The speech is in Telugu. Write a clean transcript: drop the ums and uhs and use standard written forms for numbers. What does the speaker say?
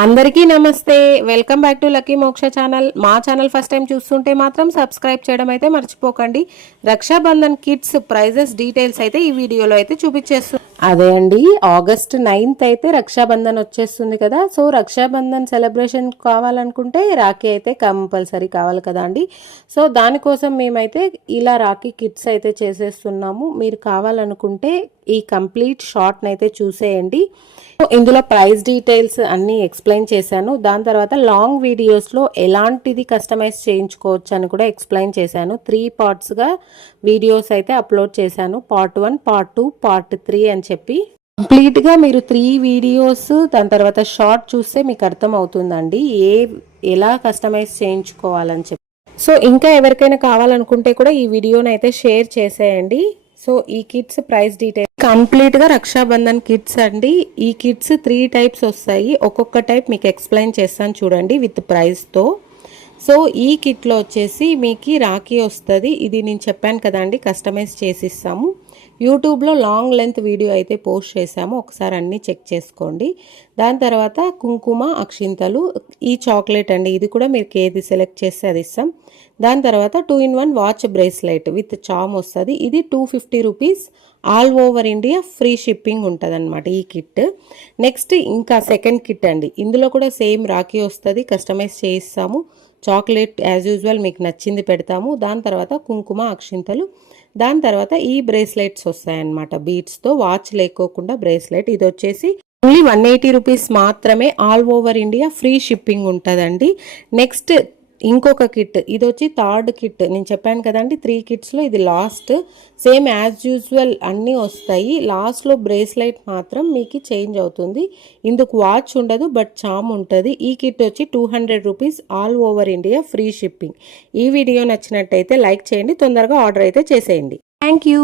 అందరికీ నమస్తే. వెల్కమ్ బ్యాక్ టు లక్కీ మోక్ష ఛానల్. మా ఛానల్ ఫస్ట్ టైం చూస్తుంటే మాత్రం సబ్స్క్రైబ్ చేయడం అయితే మర్చిపోకండి. రక్షాబంధన్ కిడ్స్ ప్రైజెస్ డీటెయిల్స్ అయితే ఈ వీడియోలో అయితే చూపించేస్తుంది. అదే అండి, ఆగస్ట్ 9th అయితే రక్షాబంధన్ వచ్చేస్తుంది కదా. సో రక్షాబంధన్ సెలబ్రేషన్ కావాలనుకుంటే రాఖీ అయితే కంపల్సరీ కావాలి కదా అండి. సో దానికోసం మేమైతే ఇలా రాఖీ కిట్స్ అయితే చేసేస్తున్నాము. మీరు కావాలనుకుంటే ఈ కంప్లీట్ షార్ట్ని అయితే చూసేయండి. ఇందులో ప్రైస్ డీటెయిల్స్ అన్నీ ఎక్స్ప్లెయిన్ చేశాను. దాని తర్వాత లాంగ్ వీడియోస్లో ఎలాంటిది కస్టమైజ్ చేయించుకోవచ్చు అని కూడా ఎక్స్ప్లెయిన్ చేశాను. 3 పార్ట్స్గా వీడియోస్ అయితే అప్లోడ్ చేశాను. పార్ట్ 1, పార్ట్ 2, పార్ట్ 3 అని చెప్పి కంప్లీట్గా మీరు 3 వీడియోస్ దాని తర్వాత షార్ట్ చూస్తే మీకు అర్థం అవుతుందండి ఎలా కస్టమైజ్ చేయించుకోవాలని చెప్పి. సో ఇంకా ఎవరికైనా కావాలనుకుంటే కూడా ఈ వీడియోని అయితే షేర్ చేసేయండి. సో ఈ కిట్స్ ప్రైస్ డీటెయిల్ కంప్లీట్గా రక్షాబంధన్ కిట్స్ అండి. ఈ కిట్స్ 3 టైప్స్ వస్తాయి. ఒక్కొక్క టైప్ మీకు ఎక్స్ప్లెయిన్ చేస్తాను చూడండి విత్ ప్రైస్తో. సో ఈ కిట్లో వచ్చేసి మీకు రాఖీ వస్తుంది. ఇది నేను చెప్పాను కదండి, కస్టమైజ్ చేసిస్తాము. యూట్యూబ్లో లాంగ్ లెంత్ వీడియో అయితే పోస్ట్ చేశాము, ఒకసారి అన్నీ చెక్ చేసుకోండి. దాని తర్వాత కుంకుమ, అక్షింతలు, ఈ చాక్లెట్ అండి, ఇది కూడా మీరు ఏది సెలెక్ట్ చేస్తే అది ఇస్తాం. దాని తర్వాత 2-in-1 వాచ్ బ్రేస్లెట్ విత్ చామ్ వస్తుంది. ఇది 250 rupees. All over India free shipping ఉంటుంది అనమాట ఈ కిట్. నెక్స్ట్ ఇంకా సెకండ్ కిట్ అండి, ఇందులో కూడా సేమ్ రాఖీ వస్తుంది, కస్టమైజ్ చేయిస్తాము. చాక్లెట్ యాజ్ యూజువల్ మీకు నచ్చింది పెడతాము. దాని తర్వాత కుంకుమ, అక్షింతలు, దాని తర్వాత ఈ బ్రేస్లెట్స్ వస్తాయన్నమాట బీడ్స్తో, వాచ్ లేకోకుండా బ్రేస్లెట్. ఇది వచ్చేసి ఓన్లీ 180 రూపీస్ మాత్రమే. All over India free shipping ఉంటుందండి. నెక్స్ట్ ఇంకొక కిట్, ఇది వచ్చి థర్డ్ కిట్. నేను చెప్పాను కదండి 3 కిట్స్లో ఇది లాస్ట్. సేమ్ యాజ్ యూజువల్ అన్నీ వస్తాయి. లాస్ట్లో బ్రేస్లెట్ మాత్రం మీకు చేంజ్ అవుతుంది. ఇందుకు వాచ్ ఉండదు, బట్ చామ్ ఉంటుంది. ఈ కిట్ వచ్చి 200 rupees. All over India free shipping. ఈ వీడియో నచ్చినట్టయితే లైక్ చేయండి, తొందరగా ఆర్డర్ అయితే చేసేయండి. Thank you.